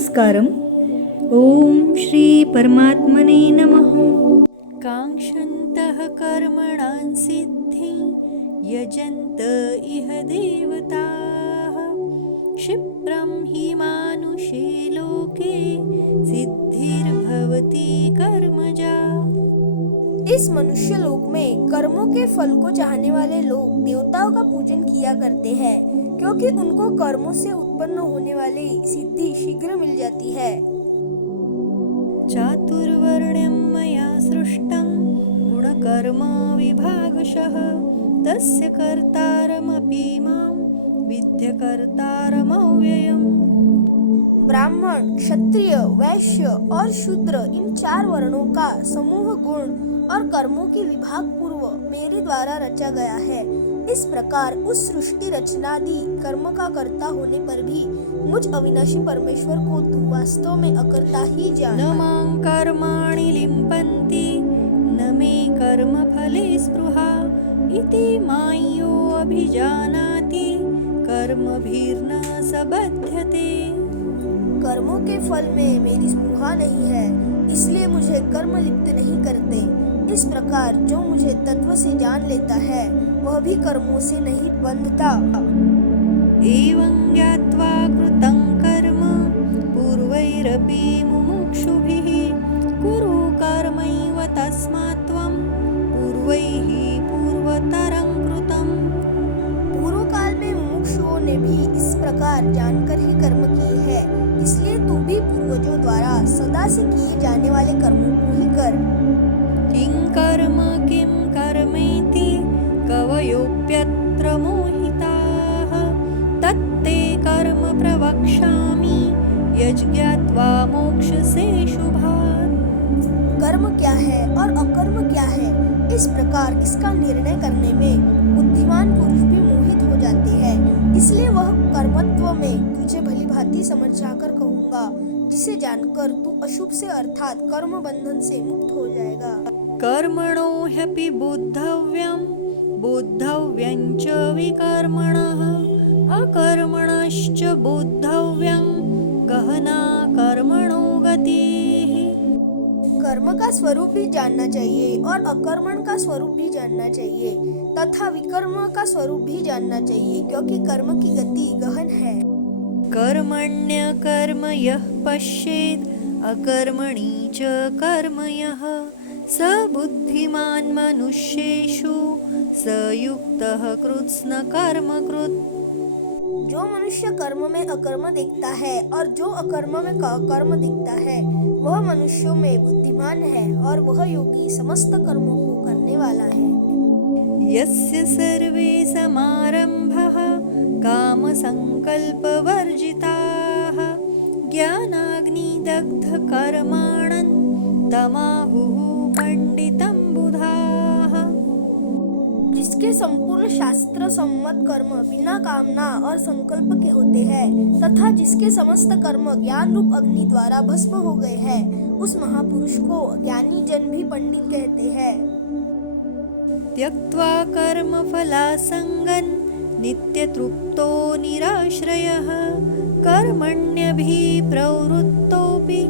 नमस्कारम। ओम श्री परमात्मने नमः। काङ्क्षन्तः कर्मणां सिद्धिं यजन्त इह देवताः क्षिप्रं हि मानुषे लोके सिद्धिर्भवति कर्मजा। इस मनुष्य लोक में कर्मों के फल को चाहने वाले लोग देवताओं का पूजन किया करते हैं, क्योंकि उनको कर्मों से उत्पन्न होने वाली सिद्धि शीघ्र मिल जाती है। चातुर्वर्ण्यं मया सृष्टं गुणकर्म विभागशः तस्य कर्तारमपि मां विद्य कर्तारमव्ययम्। ब्राह्मण, क्षत्रिय, वैश्य और शूद्र इन 4 वर्णों का समूह गुण और कर्मों की विभाग पूर्व मेरे द्वारा रचा गया है। इस प्रकार उस सृष्टि रचनादि कर्म का कर्ता होने पर भी मुझ अविनाशी परमेश्वर को तू वास्तव में अकर्ता ही जान। न मां कर्माणि लिम्पन्ति न मे कर्मफले स्पृहा इति माय्यो अभिजानाति कर्मभिर्न स बध्यते। कर्मों के फल में मेरी स्पृहा नहीं है, इसलिए मुझे कर्म लिप्त नहीं करते। इस प्रकार जो मुझे तत्व से जान लेता है वह भी कर्मों से नहीं बंधता। एवं ज्ञात्वा कृतं कर्म पूर्वैरपि मुमुक्षुभिः कुरु कर्मैव तस्मात् त्वं पूर्वैः पूर्वतरं कृतम्। पूर्व काल में मुमुक्षुओं ने भी इस प्रकार जानकर ही कर्म किए हैं, इसलिए तू भी पूर्वजों द्वारा सदा से किए जाने वाले कर्मों को ही कर। किं कर्मेति कवयोऽप्यत्र मोहिताः तत्ते कर्म प्रवक्ष्यामि यज्ञात्वा मोक्षसे शुभात्। कर्म क्या है और अकर्म क्या है, इस प्रकार इसका निर्णय करने में बुद्धिमान पुरुष भी मोहित हो जाते हैं, इसलिए वह कर्मत्व में तुझे भली भांति समझाकर कहूँगा, जिसे जानकर तू अशुभ से अर्थात कर्म बंधन से मुक्त हो जाएगा। कर्मणो ह्यपि बोद्धव्यं बोद्धव्यं च विकर्मणः अकर्मणश्च बोद्धव्यं गहना कर्मणो गतिः। कर्म का स्वरूप भी जानना चाहिए और अकर्मण का स्वरूप भी जानना चाहिए तथा विकर्म का स्वरूप भी जानना चाहिए, क्योंकि कर्म की गति गहन है। कर्मण्य कर्म यः पश्येत् अकर्मणि च कर्म यः स बुद्धिमान् मनुष्येषु स युक्तः कृत्स्न कर्म कृत्। जो मनुष्य कर्म में अकर्म देखता है और जो अकर्म में कर्म दिखता है वह मनुष्यों में बुद्धिमान है और वह योगी समस्त कर्मों को करने वाला है। यस्य सर्वे समारंभः कामसंकल्पवर्जिताः ज्ञानाग्निदग्ध कर्माणं तमाहुः पंडितं बुधाः। जिसके संपूर्ण शास्त्र सम्मत कर्म बिना कामना और संकल्प के होते हैं तथा जिसके समस्त कर्म ज्ञान रूप अग्नि द्वारा भस्म हो गए हैं, उस महापुरुष को ज्ञानी जन भी पंडित कहते हैं। त्यक्त्वा कर्मफलासङ्गं नित्यतृप्तो निराश्रयः कर्मण्यभिप्रवृत्तोऽपि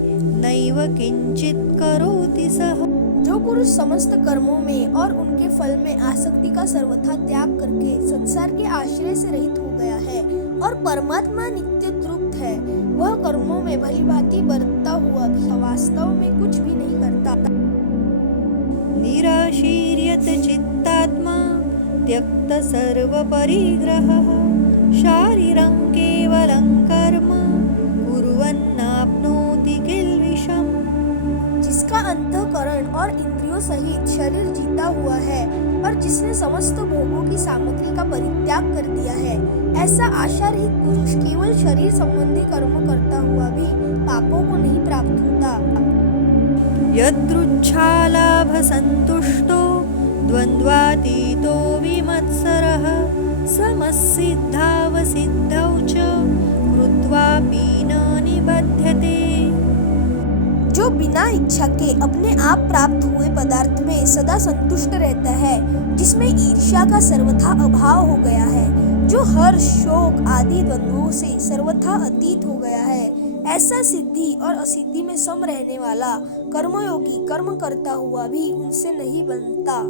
नैव किंचित् करोति सः। जो पुरुष समस्त कर्मों में और उनके फल में आसक्ति का सर्वथा त्याग करके संसार के आश्रय से रहित हो गया है और परमात्मा नित्य तृप्त है, वह कर्मों में भली भांति बरतता हुआ भी वास्तव में कुछ भी नहीं करता। निराशीर्यत चित्तात्मा त्यक्त सर्वपरिग्रहः शारीरं केवलं कर्म कुर्वन्नाप्नोति किल्बिषम्। जिसका अंतःकरण और इंद्रियों सहित शरीर जीता हुआ है और जिसने समस्त भोगों की सामग्री का परित्याग कर दिया है, ऐसा आशा रहित पुरुष केवल शरीर संबंधी कर्म करता हुआ भी पापों को नहीं प्राप्त होता। यदृच्छालाभसन्तुष्टो द्वन्द्वातीतो विमत्सरः समसिद्धावसिद्धौ च कृत्वापि न निबध्यते। जो बिना इच्छा के अपने आप प्राप्त हुए पदार्थ में सदा संतुष्ट रहता है, जिसमें ईर्ष्या का सर्वथा अभाव हो गया है, जो हर्ष शोक आदि द्वंद्वों से सर्वथा अतीत हो गया है, ऐसा सिद्धि और असिद्धि में सम रहने वाला कर्मयोगी कर्म करता हुआ भी उनसे नहीं बनता।